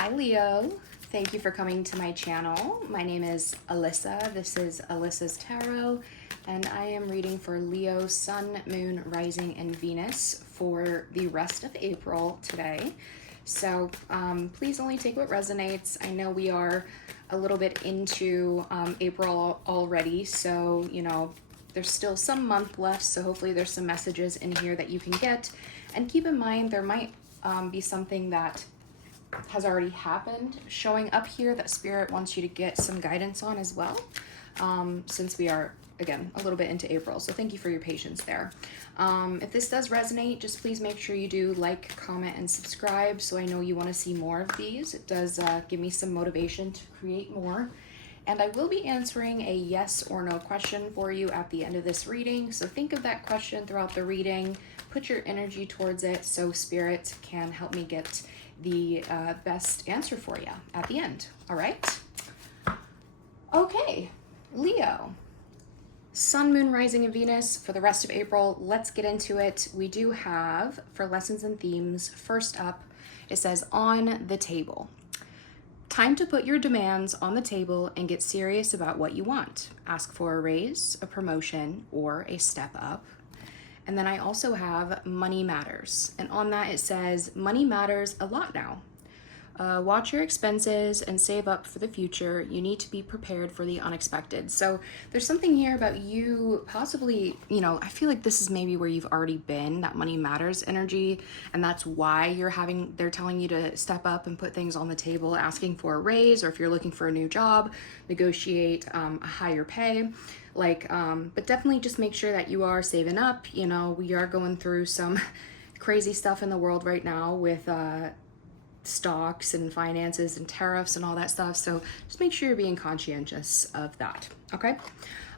Hi Leo, thank you for coming to my channel. My name is Alyssa. This is Alyssa's Tarot, and I am reading for Leo, Sun, Moon, Rising, and Venus for the rest of April today. So please only take what resonates. I know we are a little bit into April already, so there's still some month left, so hopefully there's some messages in here that you can get. And keep in mind there might be something that has already happened showing up here that Spirit wants you to get some guidance on as well, since we are, again, a little bit into April. So thank you for your patience there. If this does resonate, just please make sure you do like, comment, and subscribe so I know you want to see more of these. It does give me some motivation to create more. And I will be answering a yes or no question for you at the end of this reading. So think of that question throughout the reading. Put your energy towards it so Spirit can help me get the best answer for you at the end. All right? Okay, Leo. Sun, Moon, Rising, and Venus for the rest of April. Let's get into it. We do have, for lessons and themes, first up, it says on the table. Time to put your demands on the table and get serious about what you want. Ask for a raise, a promotion, or a step up. And then I also have money matters. And on that it says money matters a lot now. Watch your expenses and save up for the future. You need to be prepared for the unexpected. So there's something here about you possibly, I feel like this is maybe where you've already been, that money matters energy. And that's why they're telling you to step up and put things on the table, asking for a raise, or if you're looking for a new job, negotiate a higher pay. But definitely just make sure that you are saving up. We are going through some crazy stuff in the world right now with stocks and finances and tariffs and all that stuff. So just make sure you're being conscientious of that. Okay.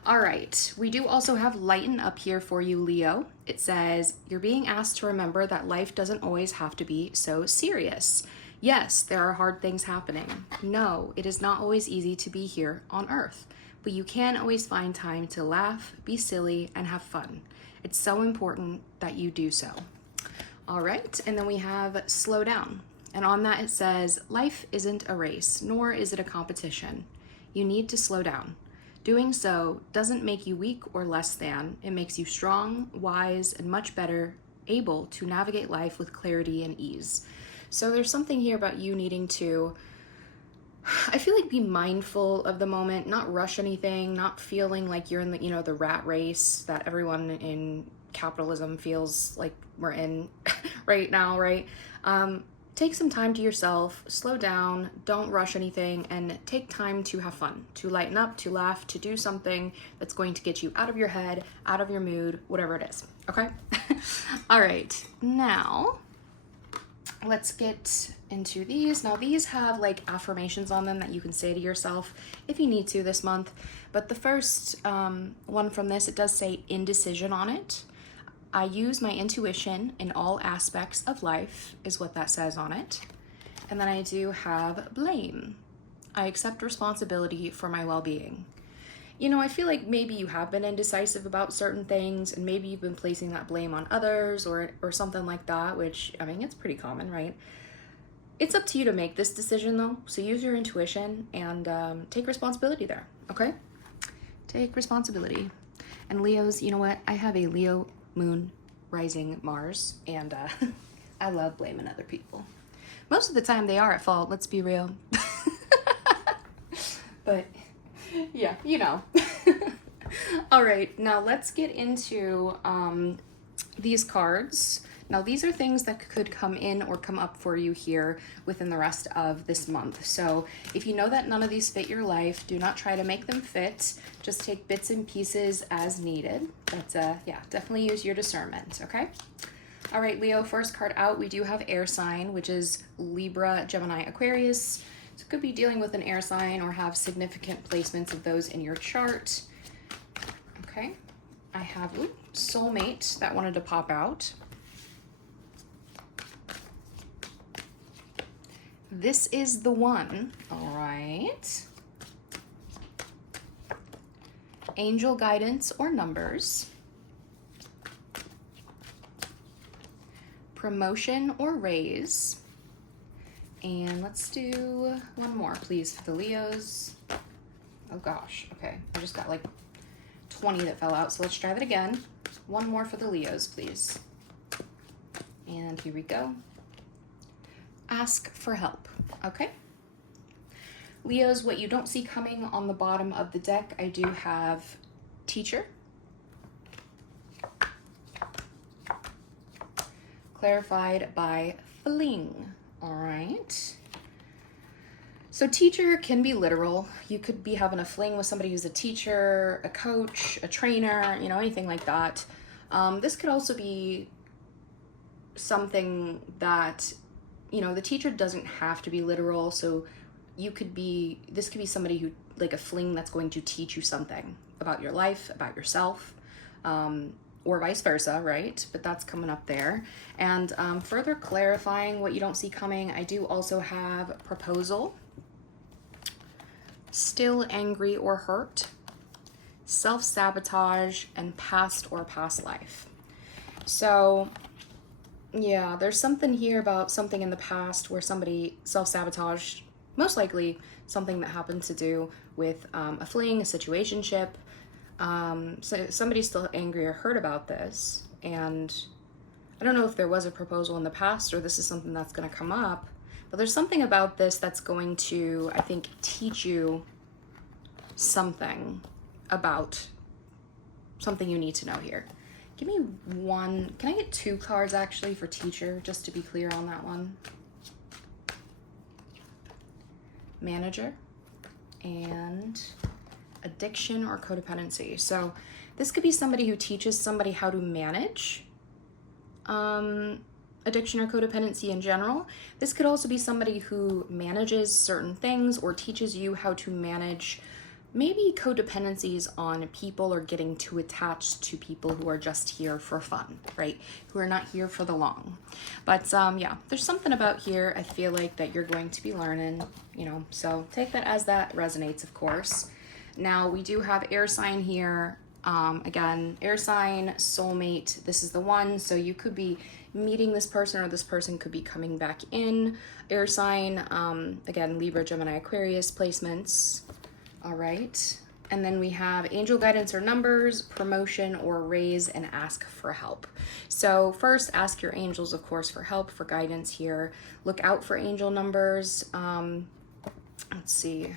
All right. We do also have Lighten up here for you, Leo. It says you're being asked to remember that life doesn't always have to be so serious. Yes, there are hard things happening. No, it is not always easy to be here on Earth, but you can always find time to laugh, be silly, and have fun. It's so important that you do so. All right. And then we have slow down. And on that it says, life isn't a race, nor is it a competition. You need to slow down. Doing so doesn't make you weak or less than. It makes you strong, wise, and much better able to navigate life with clarity and ease. So there's something here about you needing to, I feel like, be mindful of the moment, not rush anything, not feeling like you're in the rat race that everyone in capitalism feels like we're in right now, right? Take some time to yourself, slow down, don't rush anything, and take time to have fun, to lighten up, to laugh, to do something that's going to get you out of your head, out of your mood, whatever it is, okay? All right, now let's get into these. Now these have affirmations on them that you can say to yourself if you need to this month, but the first one from this, it does say indecision on it. I use my intuition in all aspects of life, is what that says on it. And then I do have blame. I accept responsibility for my well-being. I feel like maybe you have been indecisive about certain things, and maybe you've been placing that blame on others or something like that, which, it's pretty common, right? It's up to you to make this decision though. So use your intuition and take responsibility there, okay? Take responsibility. And Leos, you know what? I have a Leo Moon, Rising, Mars, and I love blaming other people. Most of the time they are at fault, let's be real. But yeah, All right, now let's get into these cards. Now these are things that could come in or come up for you here within the rest of this month. So if you know that none of these fit your life, do not try to make them fit. Just take bits and pieces as needed. But definitely use your discernment, okay? All right, Leo, first card out, we do have air sign, which is Libra, Gemini, Aquarius. So it could be dealing with an air sign or have significant placements of those in your chart. Okay, I have soulmate that wanted to pop out. This is the one. All right. Angel guidance or numbers. Promotion or raise. And let's do one more, please, for the Leos. Oh gosh, okay. I just got like 20 that fell out, so let's try that again. One more for the Leos, please. And here we go. Ask for help, okay? Leos, what you don't see coming on the bottom of the deck, I do have teacher, clarified by fling. All right. So teacher can be literal. You could be having a fling with somebody who's a teacher, a coach, a trainer, you know, anything like that. This could also be something that, you know, the teacher doesn't have to be literal. So this could be somebody who, like a fling that's going to teach you something about your life, about yourself, or vice versa, right? But that's coming up there. And further clarifying what you don't see coming, I do also have proposal, still angry or hurt, self-sabotage, and past or past life. So yeah, there's something here about something in the past where somebody self-sabotaged, most likely something that happened to do with a fling, a situationship. So somebody's still angry or hurt about this, and I don't know if there was a proposal in the past or this is something that's going to come up, but there's something about this that's going to, I think, teach you something about something you need to know here. Give me one. Can I get 2 cards actually for teacher, just to be clear on that one? Manager and addiction or codependency. So this could be somebody who teaches somebody how to manage addiction or codependency in general. This could also be somebody who manages certain things or teaches you how to manage maybe codependencies on people or getting too attached to people who are just here for fun, right? Who are not here for the long. But yeah, there's something about here I feel like that you're going to be learning, you know, so take that as that resonates, of course. Now we do have air sign here. Again, air sign, soulmate, this is the one. So you could be meeting this person or this person could be coming back in. Air sign, again, Libra, Gemini, Aquarius placements. All right. And then we have angel guidance or numbers, promotion or raise, and ask for help. So first, ask your angels, of course, for help, for guidance here. Look out for angel numbers. Let's see.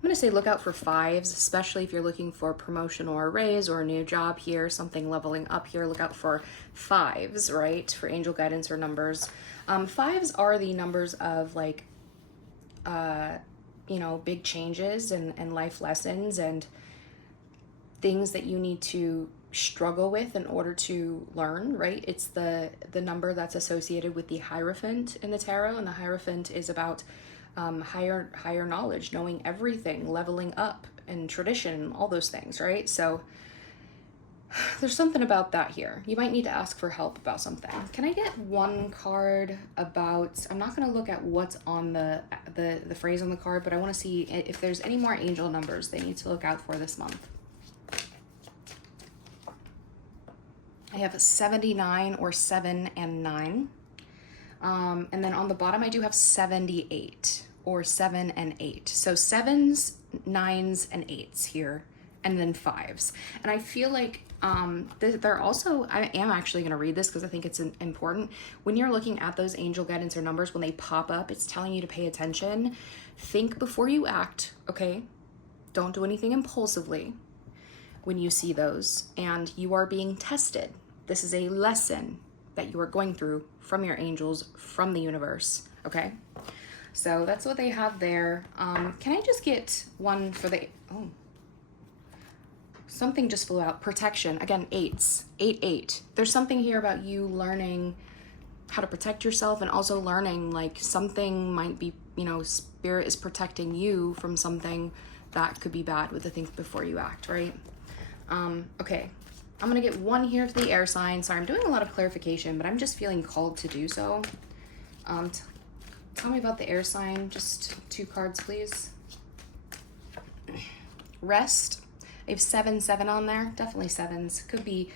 I'm going to say look out for 5s, especially if you're looking for promotion or a raise or a new job here, something leveling up here. Look out for 5s, right, for angel guidance or numbers. 5s are the numbers of like, you know, big changes and life lessons and things that you need to struggle with in order to learn, right? It's the number that's associated with the Hierophant in the tarot, and the Hierophant is about higher knowledge, knowing everything, leveling up, and tradition, all those things, right? So there's something about that here. You might need to ask for help about something. Can I get one card about, I'm not going to look at what's on the phrase on the card, but I want to see if there's any more angel numbers they need to look out for this month. I have 79 or 7 and 9. And then on the bottom, I do have 78 or 7 and 8. So 7s, 9s, and 8s here, and then 5s. And I feel like they're also, I am actually going to read this because I think it's important. When you're looking at those angel guidance or numbers, when they pop up, it's telling you to pay attention. Think before you act, okay? Don't do anything impulsively when you see those. And you are being tested. This is a lesson that you are going through from your angels, from the universe, okay? So that's what they have there. Can I just get one for the, oh, something just flew out. Protection, again, 8s, 8, 8. There's something here about you learning how to protect yourself and also learning like something might be, you know, spirit is protecting you from something that could be bad with the think before you act, right? Okay. I'm going to get one here for the air sign. Sorry, I'm doing a lot of clarification, but I'm just feeling called to do so. Tell me about the air sign. Just 2 cards, please. Rest. I have 7, 7 on there. Definitely 7s. Could be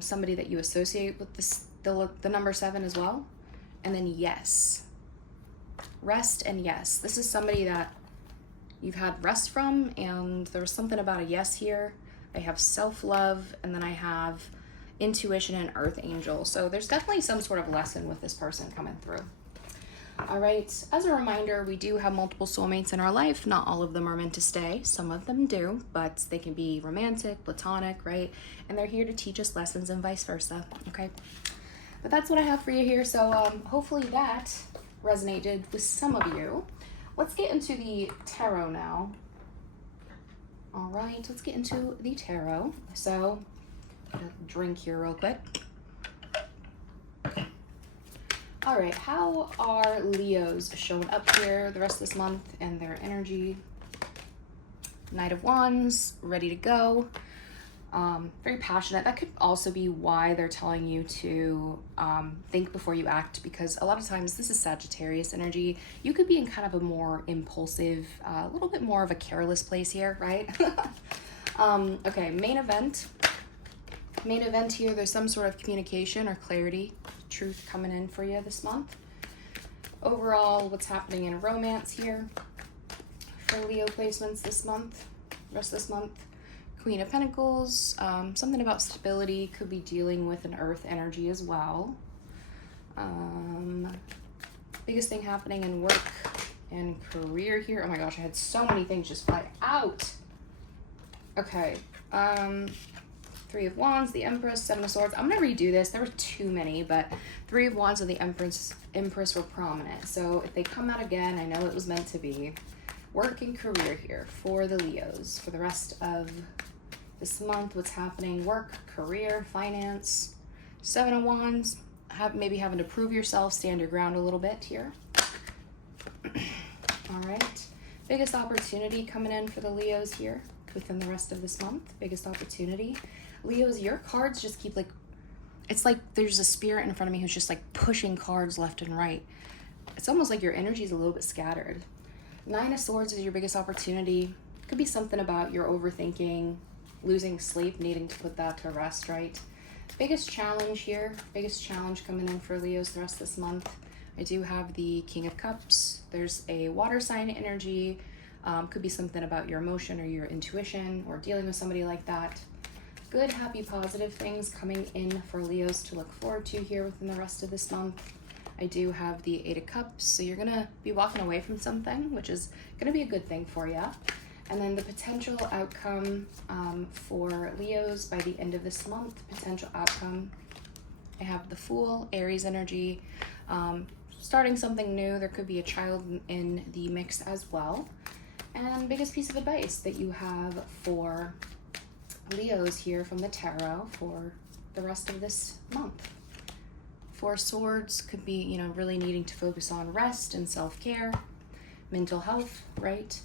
somebody that you associate with the number 7 as well. and then yes. Rest and yes. This is somebody that you've had rest from, and there was something about a yes here. I have self-love, and then I have intuition and earth angel. So there's definitely some sort of lesson with this person coming through. All right, as a reminder, we do have multiple soulmates in our life. Not all of them are meant to stay. Some of them do, but they can be romantic, platonic, right? And they're here to teach us lessons and vice versa, okay? But that's what I have for you here. So hopefully that resonated with some of you. Let's get into the tarot now. All right, let's get into the tarot. So, drink here real quick. All right, how are Leos showing up here the rest of this month and their energy? Knight of Wands, ready to go. Very passionate. That could also be why they're telling you to think before you act, because a lot of times this is Sagittarius energy. You could be in kind of a more impulsive, a little bit more of a careless place here, right? Okay, main event. Main event here, there's some sort of communication or clarity, truth coming in for you this month. Overall, what's happening in romance here for Leo placements this month, rest of this month. Queen of Pentacles, something about stability, could be dealing with an earth energy as well. Biggest thing happening in work and career here. Oh my gosh, I had so many things just fly out. Okay, Three of Wands, the Empress, Seven of Swords. I'm gonna redo this. There were too many, but Three of Wands and the Empress were prominent. So if they come out again, I know it was meant to be. Work and career here for the Leos for the rest of this month. What's happening? Work, career, finance. Seven of Wands. Maybe having to prove yourself, stand your ground a little bit here. All right. Biggest opportunity coming in for the Leos here within the rest of this month. Biggest opportunity. Leos, your cards just keep it's like there's a spirit in front of me who's just like pushing cards left and right. It's almost like your energy is a little bit scattered. Nine of Swords is your biggest opportunity. Could be something about your overthinking, losing sleep, needing to put that to rest, right? Biggest challenge here, biggest challenge coming in for Leos the rest of this month. I do have the King of Cups. There's a water sign energy. Could be something about your emotion or your intuition or dealing with somebody like that. Good, happy, positive things coming in for Leos to look forward to here within the rest of this month. I do have the Eight of Cups, so you're gonna be walking away from something, which is gonna be a good thing for you. And then the potential outcome for Leos by the end of this month, potential outcome. I have the Fool, Aries energy, starting something new. There could be a child in the mix as well. And biggest piece of advice that you have for Leos here from the tarot for the rest of this month. Four Swords could be, really needing to focus on rest and self-care, mental health, right?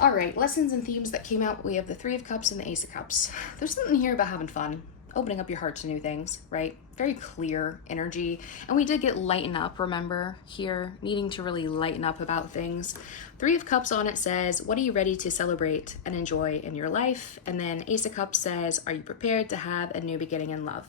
All right, lessons and themes that came out. We have the Three of Cups and the Ace of Cups. There's something here about having fun, opening up your heart to new things, right? Very clear energy. And we did get lighten up, remember, here, needing to really lighten up about things. Three of Cups on it says, what are you ready to celebrate and enjoy in your life? And then Ace of Cups says, are you prepared to have a new beginning in love?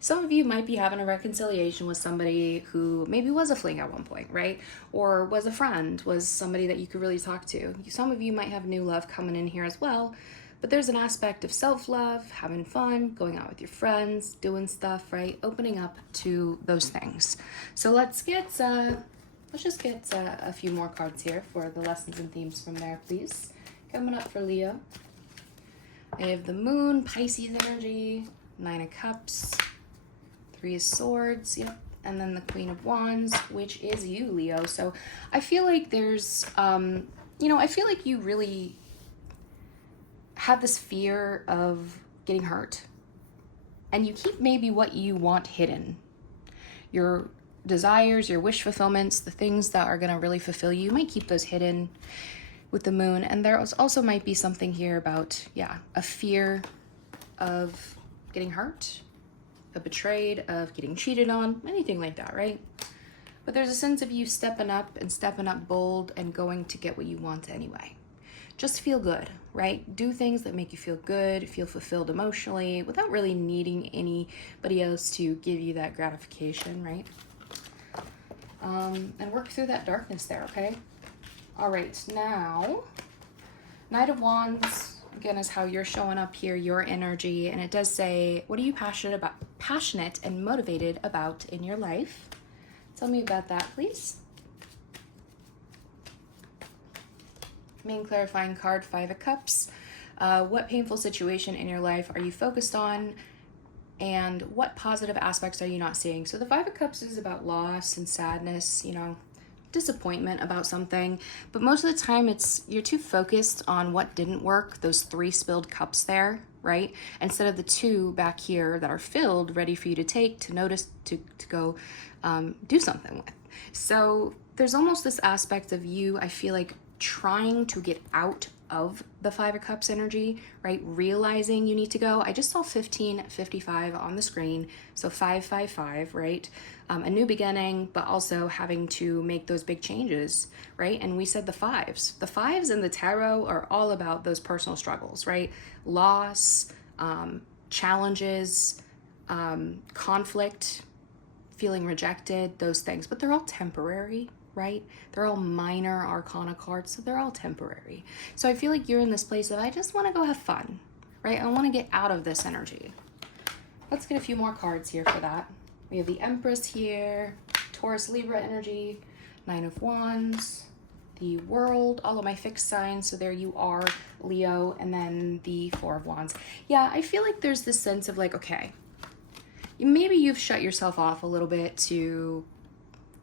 Some of you might be having a reconciliation with somebody who maybe was a fling at one point, right? Or was a friend, was somebody that you could really talk to. Some of you might have new love coming in here as well, but there's an aspect of self-love, having fun, going out with your friends, doing stuff, right? Opening up to those things. So let's just get a few more cards here for the lessons and themes from there, please. Coming up for Leo. I have the Moon, Pisces energy, Nine of Cups, Three of Swords, yep, and then the Queen of Wands, which is you, Leo. So I feel like there's, I feel like you really have this fear of getting hurt. And you keep maybe what you want hidden. Your desires, your wish fulfillments, the things that are going to really fulfill you, you might keep those hidden with the Moon. And there also might be something here about, a fear of getting hurt, of betrayed, of getting cheated on, anything like that, right? But there's a sense of you stepping up bold and going to get what you want anyway. Just feel good, right? Do things that make you feel good, feel fulfilled emotionally without really needing anybody else to give you that gratification, right? and work through that darkness there, okay? All right, now, Knight of Wands, again, is how you're showing up here, your energy, and it does say, what are you passionate and motivated about in your life? Tell me about that, please. Main clarifying card, Five of Cups. What painful situation in your life are you focused on? And what positive aspects are you not seeing? So the Five of Cups is about loss and sadness, you know, disappointment about something. But most of the time you're too focused on what didn't work, those 3 spilled cups there, right? Instead of the 2 back here that are filled, ready for you to take, to notice, to go do something with. So there's almost this aspect of you, I feel like, trying to get out of the Five of Cups energy, right? Realizing you need to go. I just saw 1555 on the screen, so 555, right? A new beginning, but also having to make those big changes, right? And we said the fives. The fives in the tarot are all about those personal struggles, right? Loss, challenges, conflict, feeling rejected, those things, but they're all temporary, right? They're all minor arcana cards, so they're all temporary. So I feel like you're in this place of, I just want to go have fun, right? I want to get out of this energy. Let's get a few more cards here for that. We have the Empress here, Taurus, Libra energy, Nine of Wands, the World, all of my fixed signs, so there you are, Leo, and then the Four of Wands. Yeah, I feel like there's this sense of like, okay, maybe you've shut yourself off a little bit to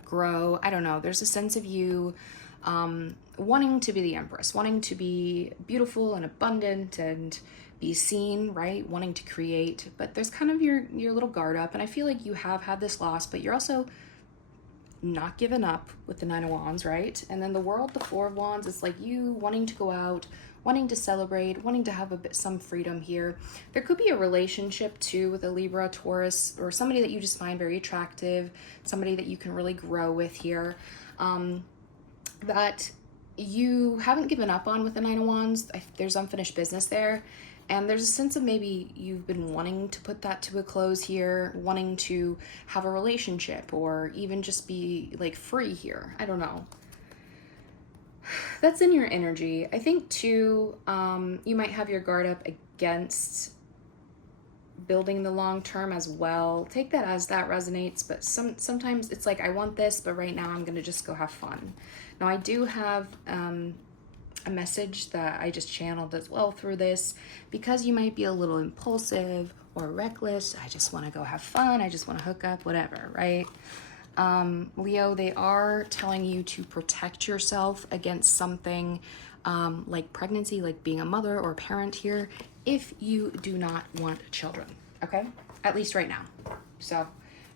grow. I don't know. There's a sense of you wanting to be the Empress, wanting to be beautiful and abundant and be seen, right? Wanting to create, but there's kind of your little guard up. And I feel like you have had this loss, but you're also not given up with the Nine of Wands, right? And then the World, the Four of Wands, it's like you wanting to go out, wanting to celebrate, wanting to have some freedom here. There could be a relationship too with a Libra, Taurus, or somebody that you just find very attractive, somebody that you can really grow with here, that you haven't given up on with the Nine of Wands. There's unfinished business there. And there's a sense of maybe you've been wanting to put that to a close here, wanting to have a relationship or even just be like free here. I don't know. That's in your energy. I think too, you might have your guard up against building the long term as well. Take that as that resonates, but sometimes it's like, I want this, but right now I'm gonna just go have fun. Now I do have a message that I just channeled as well through this, because you might be a little impulsive or reckless. I just want to go have fun. I just want to hook up, whatever, right? Leo, they are telling you to protect yourself against something like pregnancy, like being a mother or a parent here, if you do not want children, okay? At least right now. So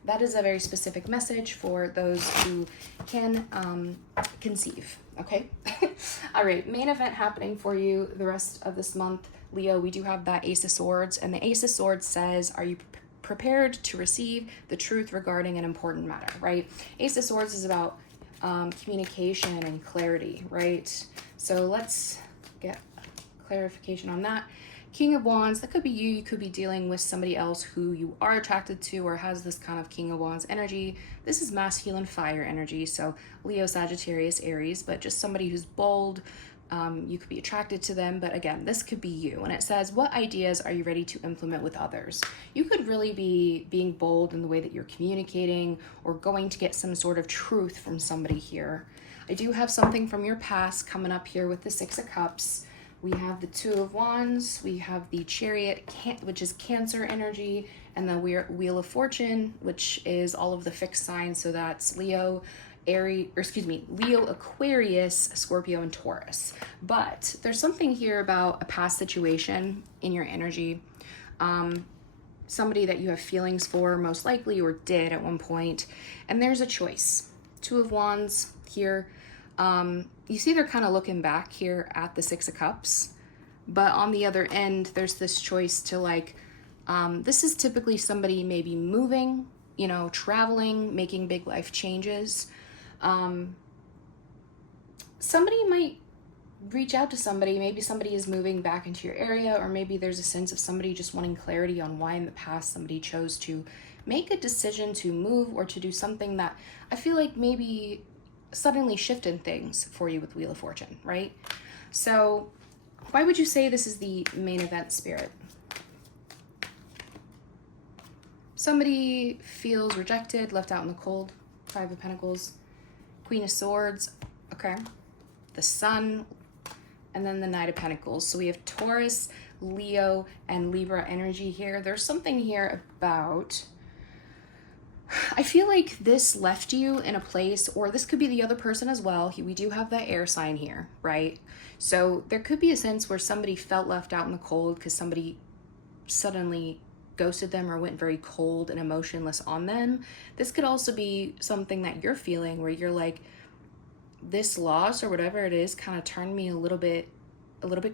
that is a very specific message for those who can conceive, okay? All right, main event happening for you the rest of this month, Leo. We do have that Ace of Swords, and the Ace of Swords says, are you prepared to receive the truth regarding an important matter, right? Ace of Swords is about communication and clarity, right? So let's get clarification on that. King of Wands, that could be you. You could be dealing with somebody else who you are attracted to or has this kind of King of Wands energy. This is masculine fire energy, so Leo, Sagittarius, Aries, but just somebody who's bold. You could be attracted to them, but again, this could be you. And it says, what ideas are you ready to implement with others? You could really be being bold in the way that you're communicating or going to get some sort of truth from somebody here. I do have something from your past coming up here with the Six of Cups. We have the Two of Wands, we have the Chariot, which is Cancer energy, and the Wheel of Fortune, which is all of the fixed signs. So that's Leo, Leo, Aquarius, Scorpio, and Taurus. But there's something here about a past situation in your energy. Somebody that you have feelings for, most likely, or did at one point. And there's a choice. Two of Wands here. You see they're kind of looking back here at the Six of Cups, but on the other end, there's this choice to like, this is typically somebody maybe moving, you know, traveling, making big life changes. Somebody might reach out to somebody. Maybe somebody is moving back into your area, or maybe there's a sense of somebody just wanting clarity on why in the past somebody chose to make a decision to move or to do something that I feel like maybe suddenly shifted things for you with Wheel of Fortune, right? So why would you say this is the main event, Spirit? Somebody feels rejected, left out in the cold. Five of Pentacles, Queen of Swords, okay. The Sun, and then the Knight of Pentacles. So we have Taurus, Leo, and Libra energy here. There's something here about, I feel like this left you in a place, or this could be the other person as well. We do have that air sign here, right? So there could be a sense where somebody felt left out in the cold because somebody suddenly ghosted them or went very cold and emotionless on them. This could also be something that you're feeling where you're like, this loss or whatever it is kind of turned me a little bit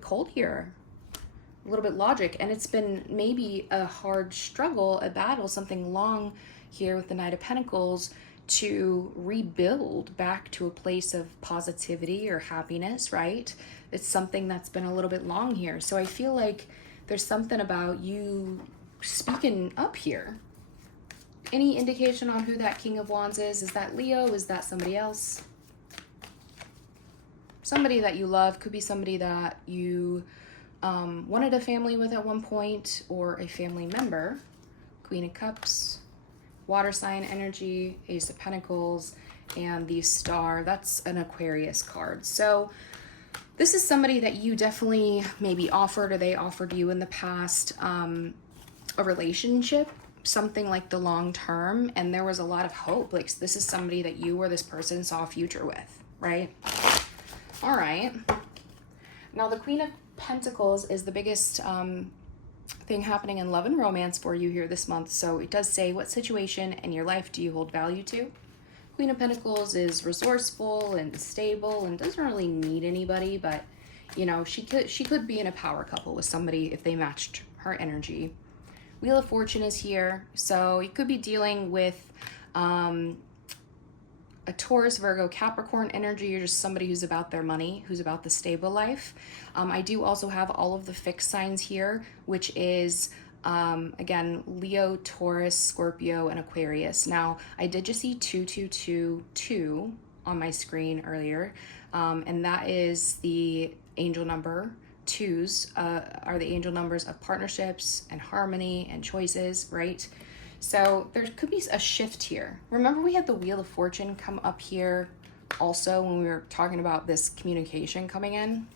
cold here, a little bit logic. And it's been maybe a hard struggle, a battle, something long here with the Knight of Pentacles to rebuild back to a place of positivity or happiness, right? It's something that's been a little bit long here. So I feel like there's something about you speaking up here. Any indication on who that King of Wands is? Is that Leo? Is that somebody else? Somebody that you love. Could be somebody that you wanted a family with at one point, or a family member. Queen of Cups, water sign energy, Ace of Pentacles, and the Star. That's an Aquarius card. So this is somebody that you definitely maybe offered, or they offered you in the past, a relationship, something like the long term, and there was a lot of hope. Like, this is somebody that you or this person saw a future with, right? All right. Now the Queen of Pentacles is the biggest thing happening in love and romance for you here this month. So it does say, what situation in your life do you hold value to? Queen of Pentacles is resourceful and stable and doesn't really need anybody, but you know, she could be in a power couple with somebody if they matched her energy. Wheel of Fortune is here, so you could be dealing with a Taurus, Virgo, Capricorn energy. You're just somebody who's about their money, who's about the stable life. I do also have all of the fixed signs here, which is, again, Leo, Taurus, Scorpio, and Aquarius. Now, I did just see 2222 on my screen earlier, and that is the angel number. Twos are the angel numbers of partnerships and harmony and choices, right? So there could be a shift here. Remember, we had the Wheel of Fortune come up here also when we were talking about this communication coming in.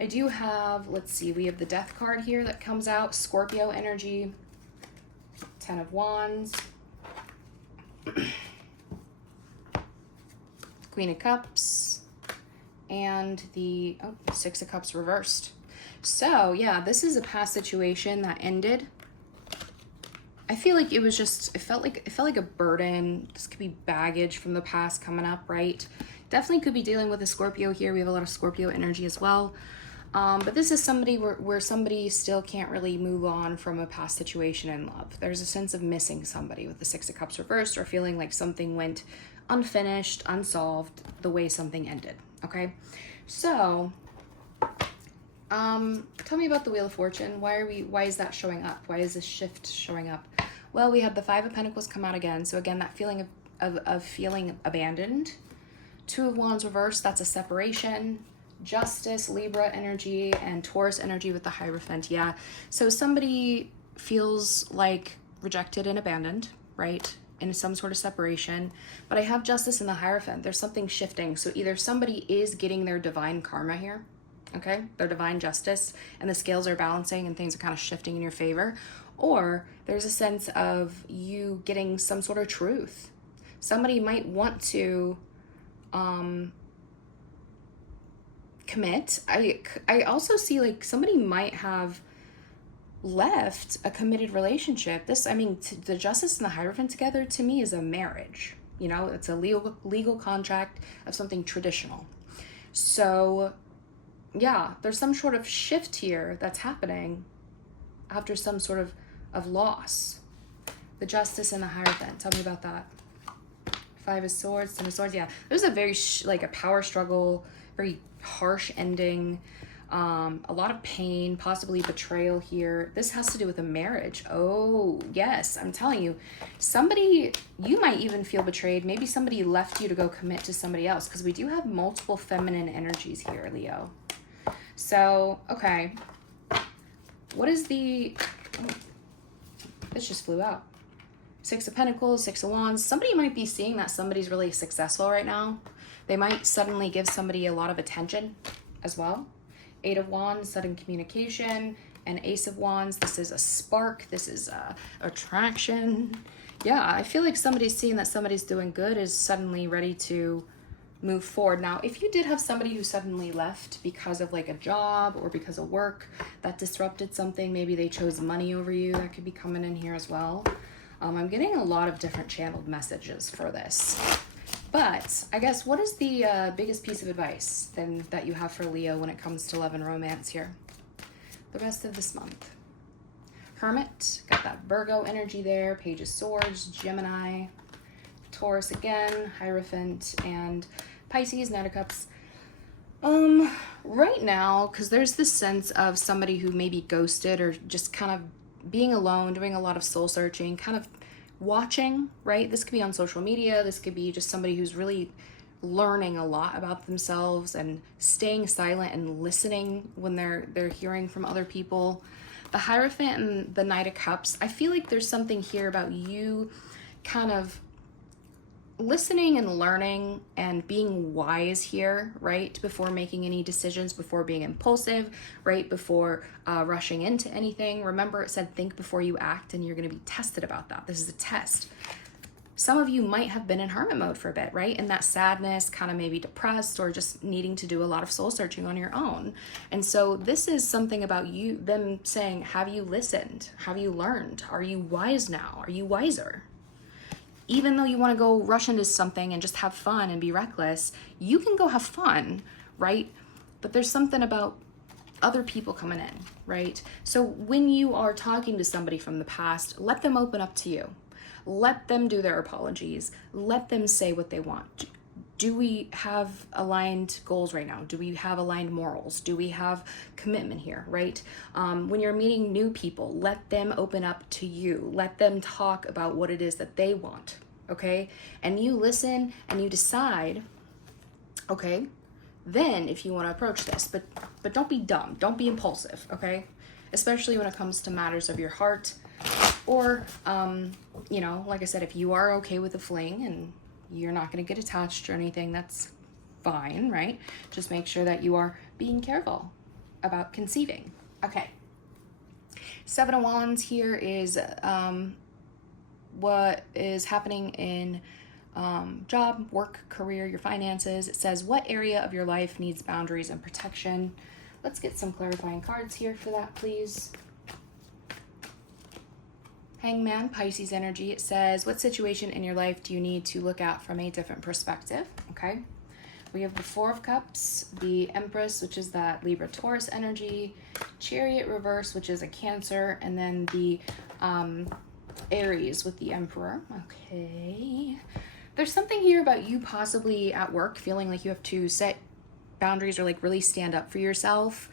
I do have, let's see, we have the Death card here that comes out, Scorpio energy, 10 of Wands, Queen of Cups, and the Six of Cups reversed. So yeah, this is a past situation that ended. I feel like it was just, it felt like a burden. This could be baggage from the past coming up, right? Definitely could be dealing with a Scorpio here. We have a lot of Scorpio energy as well. But this is somebody where somebody still can't really move on from a past situation in love. There's a sense of missing somebody with the Six of Cups reversed, or feeling like something went unfinished, unsolved, the way something ended, okay? So, tell me about the Wheel of Fortune. Why is that showing up? Why is this shift showing up? Well, we had the Five of Pentacles come out again. So again, that feeling of feeling abandoned. Two of Wands reversed, that's a separation. Justice, Libra energy, and Taurus energy with the Hierophant. Yeah, so somebody feels like rejected and abandoned, right? In some sort of separation. But I have Justice in the Hierophant. There's something shifting. So either somebody is getting their divine karma here, okay, their divine justice, and the scales are balancing and things are kind of shifting in your favor, or there's a sense of you getting some sort of truth. Somebody might want to commit. I also see like somebody might have left a committed relationship. This, I mean, the Justice and the Hierophant together to me is a marriage. You know, it's a legal contract of something traditional. So yeah, there's some sort of shift here that's happening after some sort of loss. The Justice and the Hierophant. Tell me about that. Five of Swords, Ten of Swords. Yeah, there's a very like a power struggle, very harsh ending. A lot of pain, possibly betrayal here. This has to do with a marriage. Oh, yes, I'm telling you, somebody, you might even feel betrayed. Maybe somebody left you to go commit to somebody else, because we do have multiple feminine energies here, Leo. So, okay. What is the, oh, this just flew out. Six of Pentacles, Six of Wands. Somebody might be seeing that somebody's really successful right now. They might suddenly give somebody a lot of attention as well. Eight of Wands, sudden communication, and Ace of Wands. This is a spark. This is a attraction. Yeah, I feel like somebody's seeing that somebody's doing good, is suddenly ready to move forward. Now, if you did have somebody who suddenly left because of like a job or because of work that disrupted something, maybe they chose money over you, that could be coming in here as well. I'm getting a lot of different channeled messages for this. But I guess, what is the biggest piece of advice then that you have for Leo when it comes to love and romance here? The rest of this month. Hermit, got that Virgo energy there, Page of Swords, Gemini, Taurus again, Hierophant, and Pisces, Knight of Cups. Right now, because there's this sense of somebody who maybe ghosted or just kind of being alone, doing a lot of soul searching, kind of watching, right? This could be on social media. This could be just somebody who's really learning a lot about themselves and staying silent and listening when they're hearing from other people. The Hierophant and the Knight of Cups, I feel like there's something here about you kind of listening and learning and being wise here, right? Before making any decisions, before being impulsive, right? Before rushing into anything. Remember, it said think before you act, and you're going to be tested about that. This is a test. Some of you might have been in hermit mode for a bit, right? And that sadness, kind of maybe depressed, or just needing to do a lot of soul searching on your own. And so this is something about you, them saying, have you listened? Have you learned? Are you wise now? Are you wiser? Even though you want to go rush into something and just have fun and be reckless, you can go have fun, right? But there's something about other people coming in, right? So when you are talking to somebody from the past, let them open up to you. Let them do their apologies. Let them say what they want. Do we have aligned goals right now? Do we have aligned morals? Do we have commitment here, right? When you're meeting new people, let them open up to you. Let them talk about what it is that they want, okay? And you listen and you decide, okay, then if you want to approach this, but don't be dumb. Don't be impulsive, okay? Especially when it comes to matters of your heart. Or, you know, like I said, if you are okay with a fling and you're not going to get attached or anything, that's fine, right? Just make sure that you are being careful about conceiving. Okay. Seven of Wands here is what is happening in job, work, career, your finances. It says, what area of your life needs boundaries and protection? Let's get some clarifying cards here for that, please. Hangman, Pisces energy. It says, what situation in your life do you need to look at from a different perspective? Okay. We have the Four of Cups, the Empress, which is that Libra Taurus energy, Chariot reverse, which is a Cancer, and then the Aries with the Emperor. Okay. There's something here about you possibly at work feeling like you have to set boundaries or like really stand up for yourself.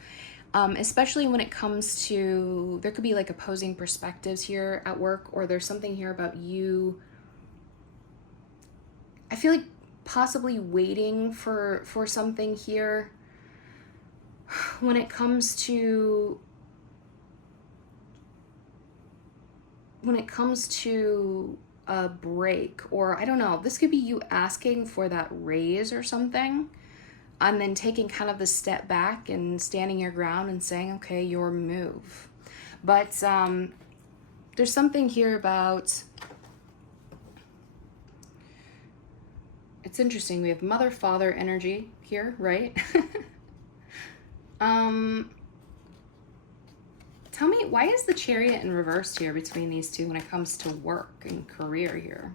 Especially when it comes to, there could be like opposing perspectives here at work, or there's something here about you, I feel like possibly waiting for something here when it comes to a break, or I don't know, this could be you asking for that raise or something, and then taking kind of the step back and standing your ground and saying, okay, your move. But there's something here about, it's interesting, we have mother, father energy here, right? Tell me, why is the Chariot in reverse here between these two when it comes to work and career here?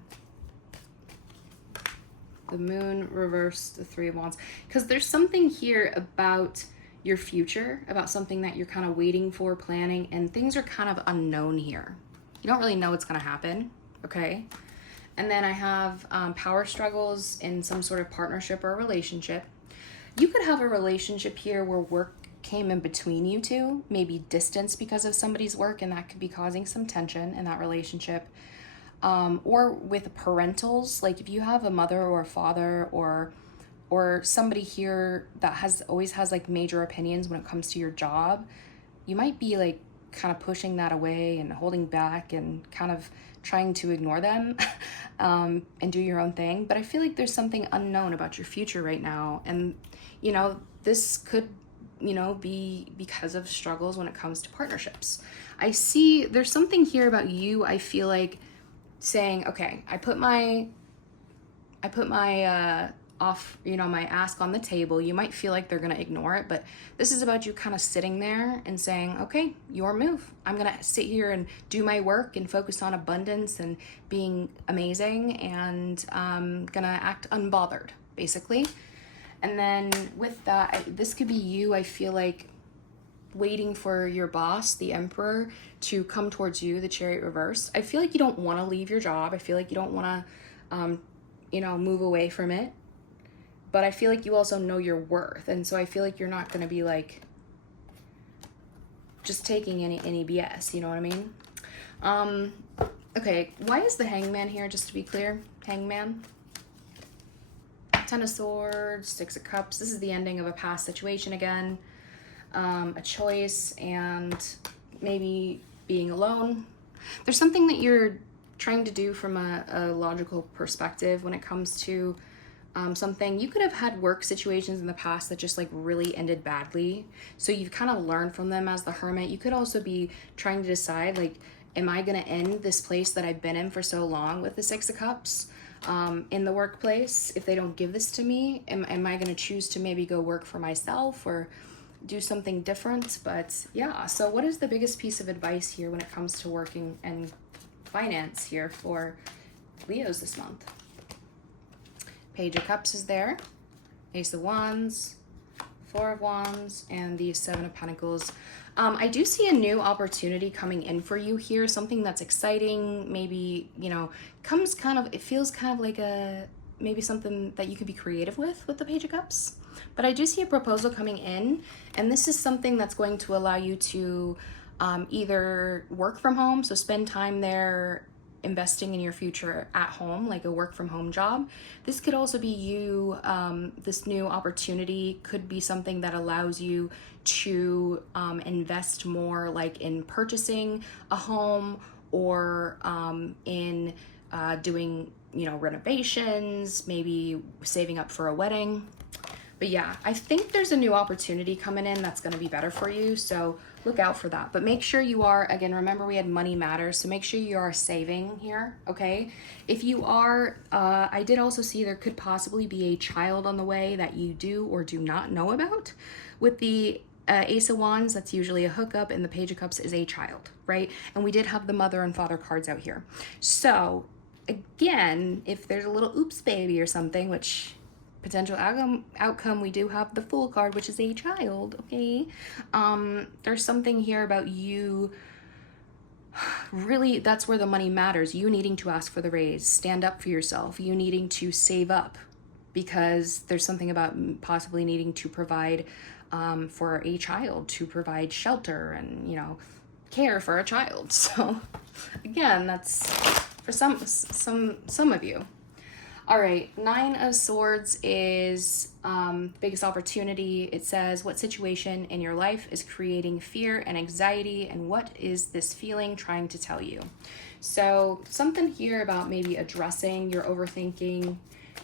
The Moon reversed, the Three of Wands. Because there's something here about your future, about something that you're kind of waiting for, planning, and things are kind of unknown here. You don't really know what's going to happen, okay? And then I have power struggles in some sort of partnership or relationship. You could have a relationship here where work came in between you two, maybe distance because of somebody's work, and that could be causing some tension in that relationship. Or with parentals, like if you have a mother or a father or somebody here that always has like major opinions when it comes to your job, you might be like kind of pushing that away and holding back and kind of trying to ignore them and do your own thing. But I feel like there's something unknown about your future right now. And, this could, be because of struggles when it comes to partnerships. I see there's something here about you, I feel like, saying, okay, I put my my ask on the table. You might feel like they're going to ignore it, but this is about you kind of sitting there and saying, okay, your move. I'm going to sit here and do my work and focus on abundance and being amazing, and I'm going to act unbothered, basically. And then with that, this could be you, I feel like, waiting for your boss, the Emperor, to come towards you, the Chariot reversed. I feel like you don't want to leave your job. I feel like you don't want to, move away from it. But I feel like you also know your worth. And so I feel like you're not going to be like just taking any BS. You know what I mean? Okay, why is the Hangman here, just to be clear? Hangman. Ten of Swords, Six of Cups. This is the ending of a past situation again. A choice, and maybe being alone. There's something that you're trying to do from a logical perspective when it comes to something. You could have had work situations in the past that just like really ended badly, so you've kind of learned from them as the Hermit. You could also be trying to decide, like, am I going to end this place that I've been in for so long with the Six of Cups in the workplace? If they don't give this to me, am I going to choose to maybe go work for myself or do something different? But yeah, so what is the biggest piece of advice here when it comes to working and finance here for Leos this month? Page of Cups is there, Ace of Wands, Four of Wands, and the Seven of Pentacles. I do see a new opportunity coming in for you here, something that's exciting, maybe, it feels kind of like maybe something that you could be creative with the Page of Cups. But I do see a proposal coming in, and this is something that's going to allow you to either work from home, so spend time there investing in your future at home, like a work from home job. This could also be you, this new opportunity could be something that allows you to invest more, like in purchasing a home or in doing, renovations, maybe saving up for a wedding. But yeah, I think there's a new opportunity coming in that's going to be better for you. So look out for that. But make sure you are, again, remember we had money matters. So make sure you are saving here, okay? If you are, I did also see there could possibly be a child on the way that you do or do not know about. With the Ace of Wands, that's usually a hookup, and the Page of Cups is a child, right? And we did have the mother and father cards out here. So again, if there's a little oops baby or something, which potential outcome, we do have the Fool card, which is a child, okay? There's something here about you, really, that's where the money matters. You needing to ask for the raise, stand up for yourself, you needing to save up, because there's something about possibly needing to provide for a child, to provide shelter and, care for a child. So again, that's for some of you. All right, Nine of Swords is biggest opportunity. It says, what situation in your life is creating fear and anxiety, and what is this feeling trying to tell you? So something here about maybe addressing your overthinking,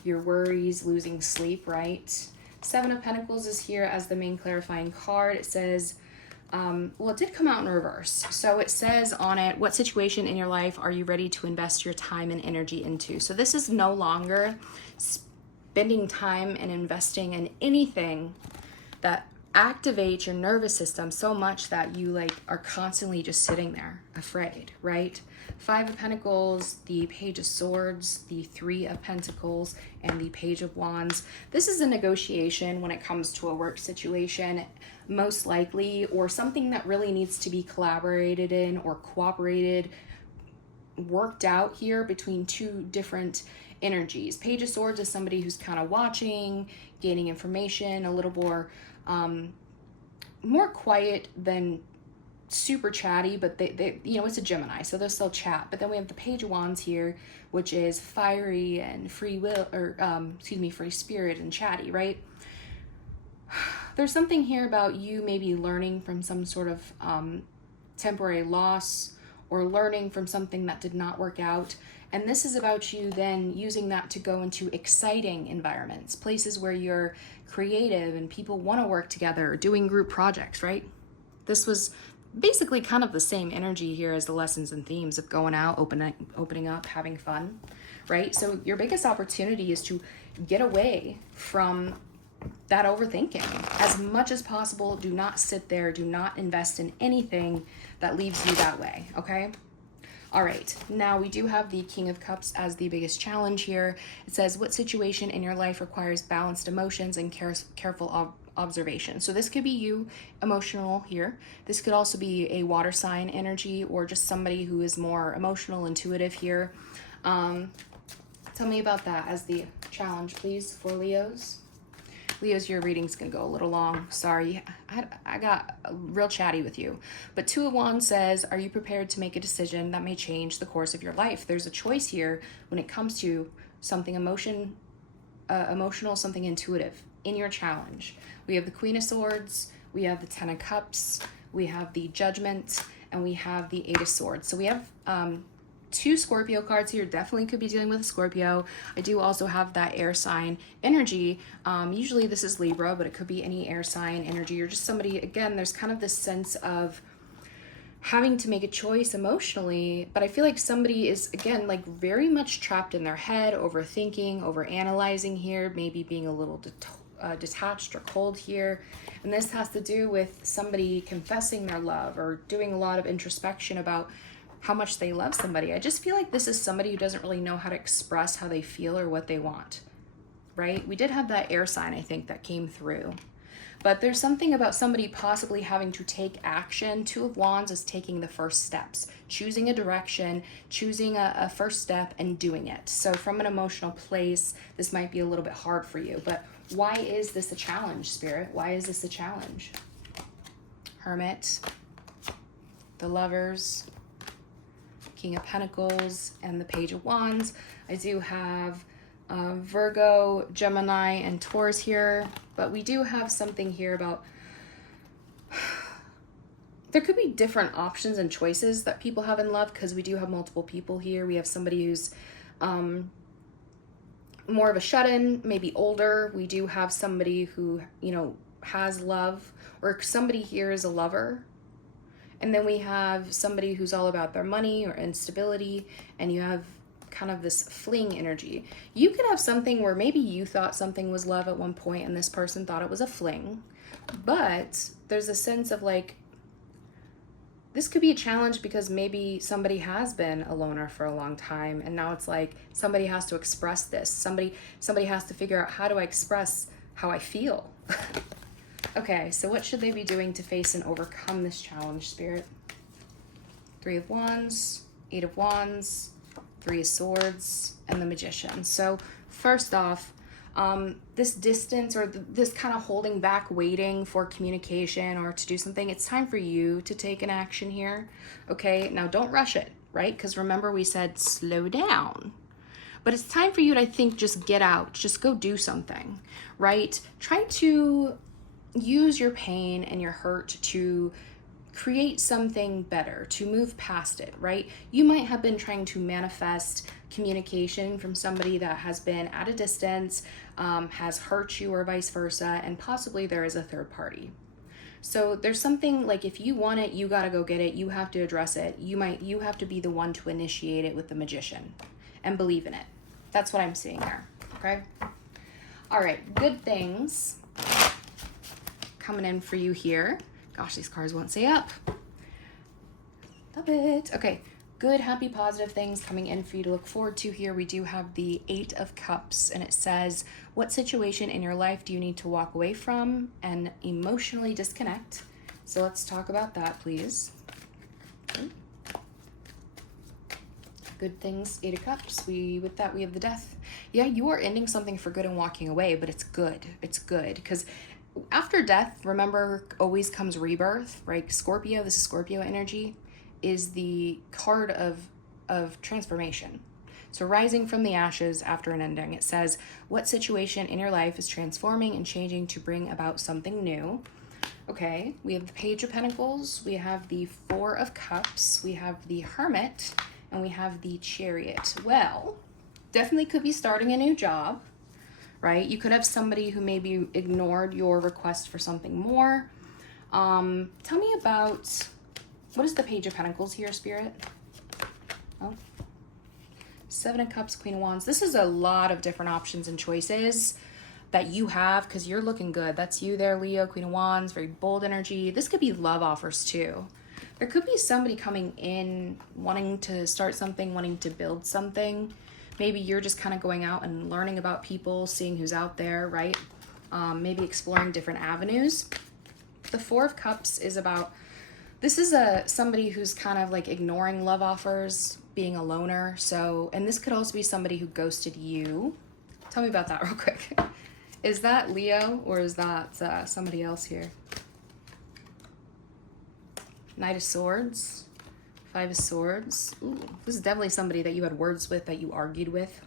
your worries, losing sleep, right? Seven of Pentacles is here as the main clarifying card. It says, it did come out in reverse. So it says on it, what situation in your life are you ready to invest your time and energy into? So this is no longer spending time and investing in anything that activates your nervous system so much that you are constantly just sitting there afraid, right? Five of Pentacles, the Page of Swords, the Three of Pentacles, and the Page of Wands. This is a negotiation when it comes to a work situation, most likely, or something that really needs to be collaborated in or worked out here between two different energies. Page of Swords is somebody who's kind of watching, gaining information, a little more more quiet than super chatty, but they you know, it's a Gemini, so they'll still chat. But then we have the Page of Wands here, which is fiery and free will, or free spirit and chatty, right? There's something here about you maybe learning from some sort of temporary loss, or learning from something that did not work out. And this is about you then using that to go into exciting environments, places where you're creative and people want to work together, doing group projects, right? This was basically kind of the same energy here as the lessons and themes of going out, opening up, having fun, right? So your biggest opportunity is to get away from that overthinking as much as possible. Do not sit there. Do not invest in anything that leaves you that way, okay? All right, now we do have the King of Cups as the biggest challenge here. It says, what situation in your life requires balanced emotions and careful observation? So this could be you, emotional here. This could also be a water sign energy, or just somebody who is more emotional, intuitive here. Tell me about that as the challenge, please, for Leos. Leos, your reading's gonna go a little long. Sorry, I got real chatty with you. But Two of Wands says, are you prepared to make a decision that may change the course of your life? There's a choice here when it comes to something emotional, something intuitive in your challenge. We have the Queen of Swords, we have the Ten of Cups, we have the Judgment, and we have the Eight of Swords. So we have two Scorpio cards here. Definitely could be dealing with a Scorpio. I do also have that air sign energy. Usually this is Libra, but it could be any air sign energy, or just somebody, again, there's kind of this sense of having to make a choice emotionally, but I feel like somebody is, again, like very much trapped in their head, overthinking, overanalyzing here, maybe being a little detached or cold here. And this has to do with somebody confessing their love or doing a lot of introspection about how much they love somebody. I just feel like this is somebody who doesn't really know how to express how they feel or what they want, right? We did have that air sign, I think, that came through. But there's something about somebody possibly having to take action. Two of Wands is taking the first steps, choosing a direction, choosing a first step and doing it. So from an emotional place, this might be a little bit hard for you. But why is this a challenge, Spirit? Why is this a challenge? Hermit, the Lovers, King of Pentacles, and the Page of Wands. I do have Virgo, Gemini, and Taurus here, but we do have something here about there could be different options and choices that people have in love, because we do have multiple people here. We have somebody who's more of a shut-in, maybe older. We do have somebody who, you know, has love, or somebody here is a lover. And then we have somebody who's all about their money or instability, and you have kind of this fling energy. You could have something where maybe you thought something was love at one point and this person thought it was a fling, but there's a sense of like, this could be a challenge because maybe somebody has been a loner for a long time, and now it's like somebody has to express this. Somebody has to figure out, how do I express how I feel? Okay, so what should they be doing to face and overcome this challenge, Spirit? Three of Wands, Eight of Wands, Three of Swords, and the Magician. So first off, this distance, or this kind of holding back, waiting for communication or to do something, it's time for you to take an action here. Okay, now don't rush it, right? Because remember, we said slow down. But it's time for you to, I think, just get out, just go do something, right? Try to use your pain and your hurt to create something better, to move past it, right? You might have been trying to manifest communication from somebody that has been at a distance, has hurt you, or vice versa, and possibly there is a third party. So there's something like, if you want it, you got to go get it. You have to address it. You have to be the one to initiate it with the Magician and believe in it. That's what I'm seeing there, okay? All right, good things coming in for you here. Gosh, these cards won't say up. Love it. Okay, good, happy, positive things coming in for you to look forward to here. We do have the Eight of Cups, and it says, what situation in your life do you need to walk away from and emotionally disconnect? So let's talk about that, please. Okay. Good things, Eight of Cups. With that, we have the Death. Yeah, you are ending something for good and walking away, but it's good. It's good, because After death, remember, always comes rebirth, right? Scorpio, this is Scorpio energy, is the card of transformation. So rising from the ashes after an ending, it says, what situation in your life is transforming and changing to bring about something new? Okay, we have the Page of Pentacles, we have the Four of Cups, we have the Hermit, and we have the Chariot. Well, definitely could be starting a new job, right? You could have somebody who maybe ignored your request for something more. Tell me about, what is the Page of Pentacles here, Spirit? Oh, Seven of Cups, Queen of Wands. This is a lot of different options and choices that you have because you're looking good. That's you there, Leo, Queen of Wands, very bold energy. This could be love offers too. There could be somebody coming in wanting to start something, wanting to build something. Maybe you're just kind of going out and learning about people, seeing who's out there, right? Maybe exploring different avenues. The Four of Cups is about, this is somebody who's kind of like ignoring love offers, being a loner. So, and this could also be somebody who ghosted you. Tell me about that real quick. Is that Leo or is that somebody else here? Knight of Swords, Five of Swords. Ooh, this is definitely somebody that you had words with, that you argued with.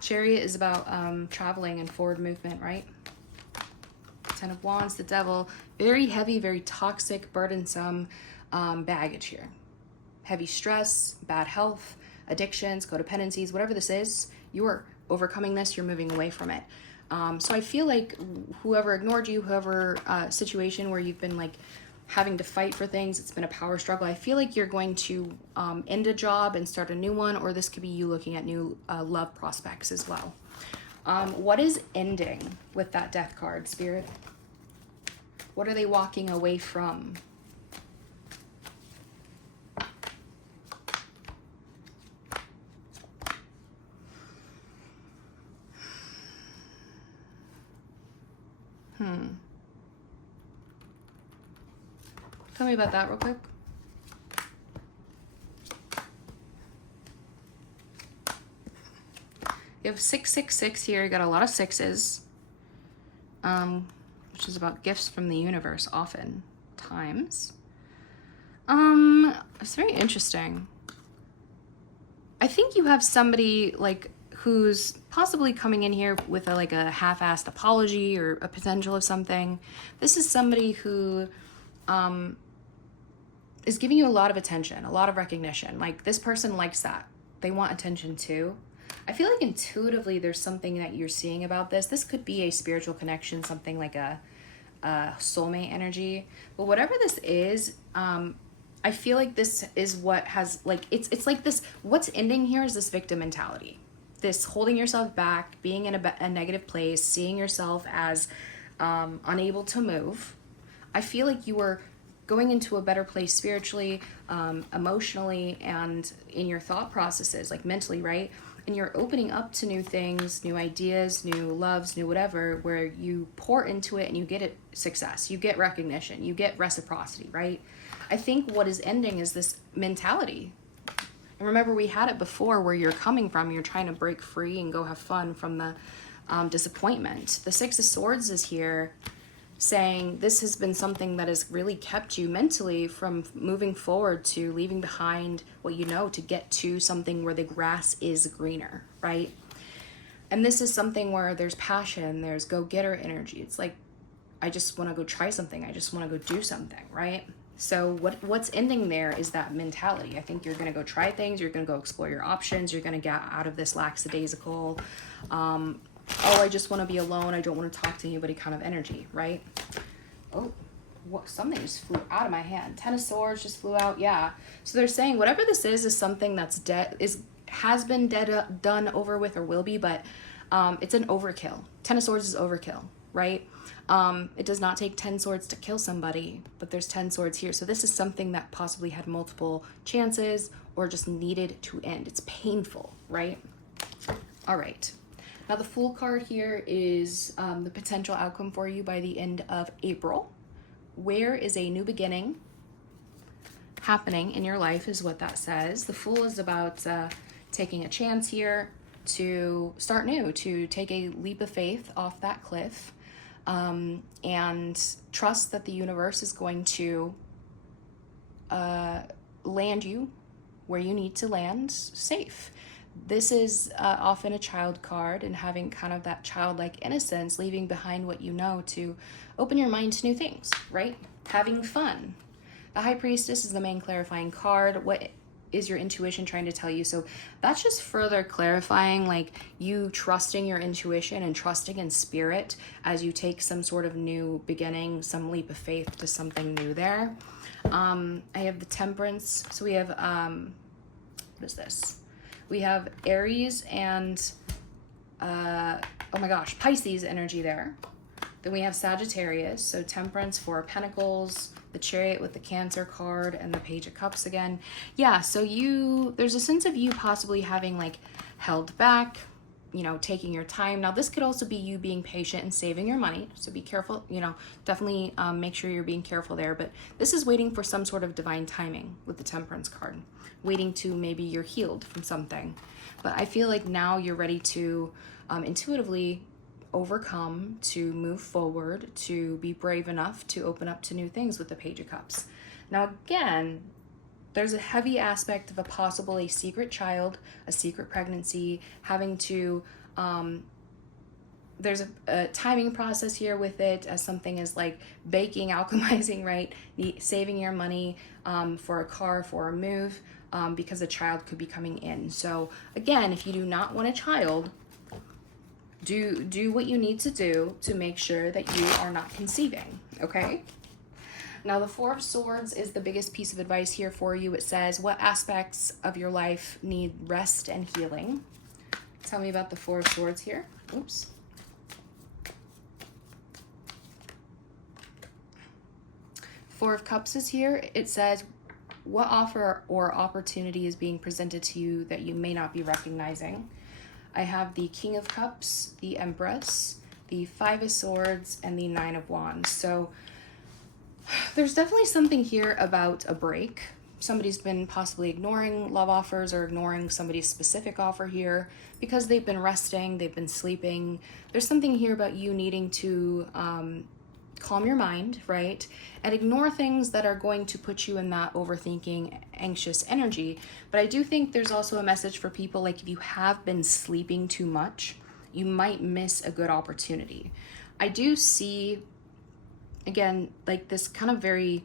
Chariot is about traveling and forward movement, right? Ten of Wands, the Devil. Very heavy, very toxic, burdensome baggage here. Heavy stress, bad health, addictions, codependencies, whatever this is, you're overcoming this, you're moving away from it. So I feel like whoever ignored you, whoever situation where you've been like having to fight for things, it's been a power struggle, I feel like you're going to end a job and start a new one, or this could be you looking at new love prospects as well. What is ending with that Death card, Spirit? What are they walking away from? Tell me about that real quick. You have 666 here. You got a lot of sixes, which is about gifts from the universe oftentimes. It's very interesting. I think you have somebody like who's possibly coming in here with a half-assed apology or a potential of something. This is somebody who is giving you a lot of attention, a lot of recognition. Like, this person likes that. They want attention too. I feel like intuitively there's something that you're seeing about this. This could be a spiritual connection, something like a soulmate energy. But whatever this is, I feel like this is what has, like, it's like this, what's ending here is this victim mentality. This holding yourself back, being in a negative place, seeing yourself as unable to move. I feel like you were going into a better place spiritually, emotionally, and in your thought processes, like mentally, right? And you're opening up to new things, new ideas, new loves, new whatever, where you pour into it and you get it success, you get recognition, you get reciprocity, right? I think what is ending is this mentality. And remember, we had it before where you're coming from, you're trying to break free and go have fun from the disappointment. The Six of Swords is here saying this has been something that has really kept you mentally from moving forward to leaving behind what you know to get to something where the grass is greener, right? And this is something where there's passion, there's go-getter energy. It's like, I just want to go try something. I just want to go do something, right? So what's ending there is that mentality. I think you're going to go try things. You're going to go explore your options. You're going to get out of this lackadaisical, oh, I just want to be alone, I don't want to talk to anybody kind of energy, right? Oh, what, something just flew out of my hand. Ten of Swords just flew out, yeah. So they're saying whatever this is something that's has been done, over with, or will be, but it's an overkill. Ten of Swords is overkill, right? It does not take 10 swords to kill somebody, but there's 10 swords here. So this is something that possibly had multiple chances or just needed to end. It's painful, right? All right. Now the Fool card here is the potential outcome for you by the end of April. Where is a new beginning happening in your life is what that says. The Fool is about taking a chance here, to start new, to take a leap of faith off that cliff, and trust that the universe is going to land you where you need to land safe. This is often a child card, and having kind of that childlike innocence, leaving behind what you know to open your mind to new things, right? Having fun. The High Priestess is the main clarifying card. What is your intuition trying to tell you? So that's just further clarifying, like, you trusting your intuition and trusting in spirit as you take some sort of new beginning, some leap of faith to something new there. I have the Temperance. So we have, what is this? We have Aries and, oh my gosh, Pisces energy there. Then we have Sagittarius, so Temperance, Four of Pentacles, the Chariot with the Cancer card, and the Page of Cups again. Yeah, so there's a sense of you possibly having like held back, you know, taking your time. Now, this could also be you being patient and saving your money, so be careful, you know, definitely make sure you're being careful there. But this is waiting for some sort of divine timing with the Temperance card, waiting to maybe you're healed from something. But I feel like now you're ready to intuitively overcome, to move forward, to be brave enough to open up to new things with the Page of Cups. Now, again, there's a heavy aspect of a secret child, a secret pregnancy, having to, there's a timing process here with it, as something is like baking, alchemizing, right? Saving your money for a car, for a move, because a child could be coming in. So again, if you do not want a child, do what you need to do to make sure that you are not conceiving, okay? Now, the Four of Swords is the biggest piece of advice here for you. It says, what aspects of your life need rest and healing? Tell me about the Four of Swords here. Oops. Four of Cups is here. It says, what offer or opportunity is being presented to you that you may not be recognizing? I have the King of Cups, the Empress, the Five of Swords, and the Nine of Wands. So there's definitely something here about a break. Somebody's been possibly ignoring love offers or ignoring somebody's specific offer here because they've been resting, they've been sleeping. There's something here about you needing to calm your mind, right? And ignore things that are going to put you in that overthinking, anxious energy. But I do think there's also a message for people, like if you have been sleeping too much, you might miss a good opportunity. I do see, again, like this kind of very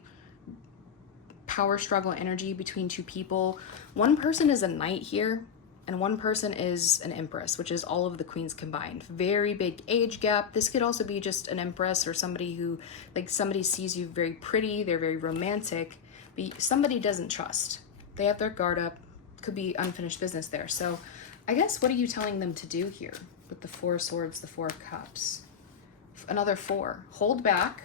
power struggle energy between two people. One person is a knight here, and one person is an empress, which is all of the queens combined. Very big age gap. This could also be just an empress or somebody who, like, somebody sees you very pretty, they're very romantic, but somebody doesn't trust. They have their guard up. Could be unfinished business there. So I guess, what are you telling them to do here with the Four of Swords, the Four of Cups? Another four. Hold back.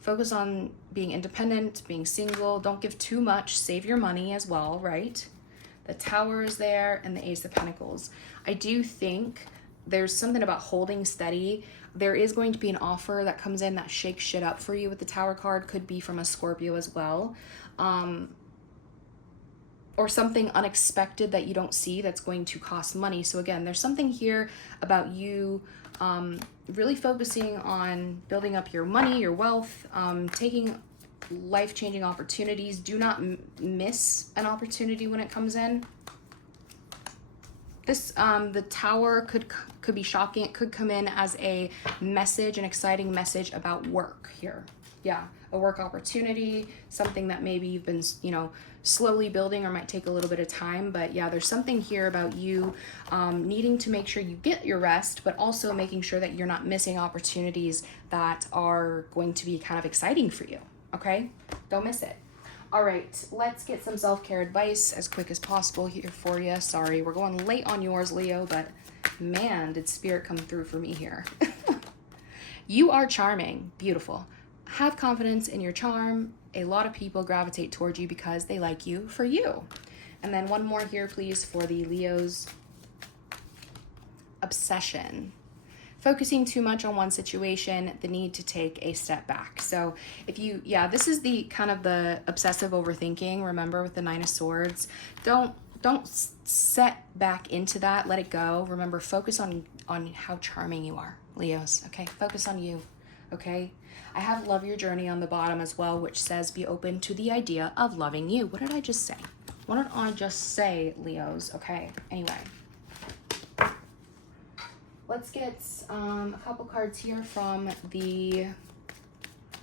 Focus on being independent, being single. Don't give too much. Save your money as well, right? The Tower is there, and the Ace of Pentacles. I do think there's something about holding steady. There is going to be an offer that comes in that shakes shit up for you with the Tower card. Could be from a Scorpio as well. Or something unexpected that you don't see that's going to cost money. So again, there's something here about you really focusing on building up your money, your wealth, taking life-changing opportunities. Do not miss an opportunity when it comes in. This the Tower could be shocking. It could come in as a message, an exciting message about work here. Yeah, a work opportunity, something that maybe you've been, you know, slowly building or might take a little bit of time. But yeah, there's something here about you needing to make sure you get your rest, but also making sure that you're not missing opportunities that are going to be kind of exciting for you. Okay, don't miss it. All right, let's get some self-care advice as quick as possible here for you. Sorry, we're going late on yours, Leo, but man, did spirit come through for me here. You are charming, beautiful. Have confidence in your charm. A lot of people gravitate towards you because they like you for you. And then one more here, please, for the Leos. Obsession. Focusing too much on one situation, the need to take a step back. So if you, yeah, this is the kind of the obsessive overthinking, remember, with the Nine of Swords. Don't don't set back into that. Let it go. Remember, focus on how charming you are, Leos. Okay, focus on you. Okay, I have love your journey on the bottom as well, which says be open to the idea of loving you. What did I just say? What did I just say, Leos? Okay, anyway. Let's get a couple cards here from the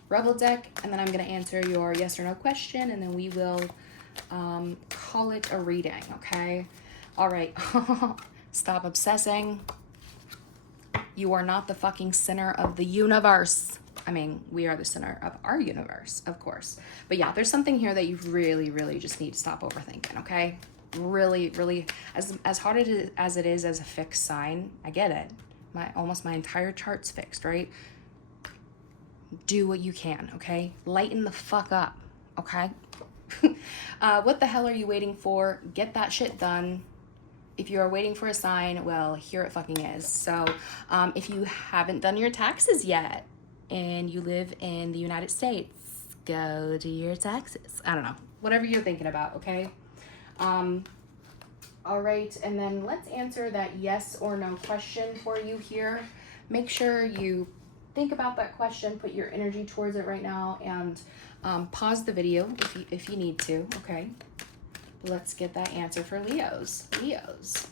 Rebel deck, and then I'm going to answer your yes or no question, and then we will call it a reading, okay? All right. Stop obsessing. You are not the fucking center of the universe. I mean, we are the center of our universe, of course. But yeah, there's something here that you really, really just need to stop overthinking, okay? Really, really, as hard as it is as a fixed sign, I get it. Almost my entire chart's fixed, right? Do what you can, okay? Lighten the fuck up, okay? What the hell are you waiting for? Get that shit done. If you are waiting for a sign, well, here it fucking is. So if you haven't done your taxes yet and you live in the United States, go do your taxes. I don't know, whatever you're thinking about, okay? All right, and then let's answer that yes or no question for you here. Make sure you think about that question, put your energy towards it right now, and pause the video if you need to, okay? Let's get that answer for Leos. Leos.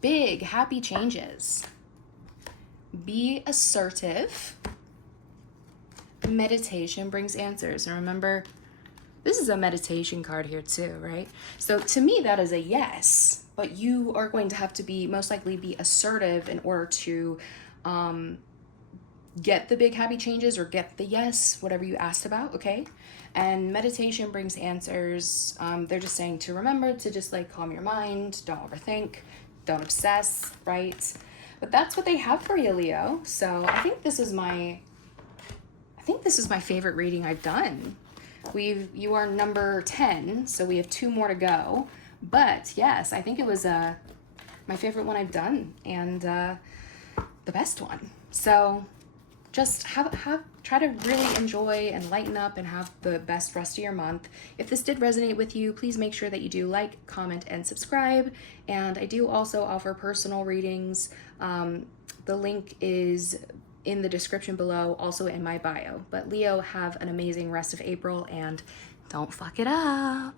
Big, happy changes. Be assertive. Meditation brings answers. And remember, this is a meditation card here too, right? So to me, that is a yes. But you are going to have to most likely be assertive in order to get the big happy changes or get the yes, whatever you asked about, okay? And meditation brings answers. They're just saying to remember to just like calm your mind, don't overthink, don't obsess, right? But that's what they have for you, Leo. So I think this is my favorite reading I've done. You are number 10, so we have 2 more to go. But yes, I think it was my favorite one I've done and the best one. So just try to really enjoy and lighten up and have the best rest of your month. If this did resonate with you, please make sure that you do like, comment, and subscribe. And I do also offer personal readings. The link is in the description below, also in my bio. But Leo, have an amazing rest of April and don't fuck it up.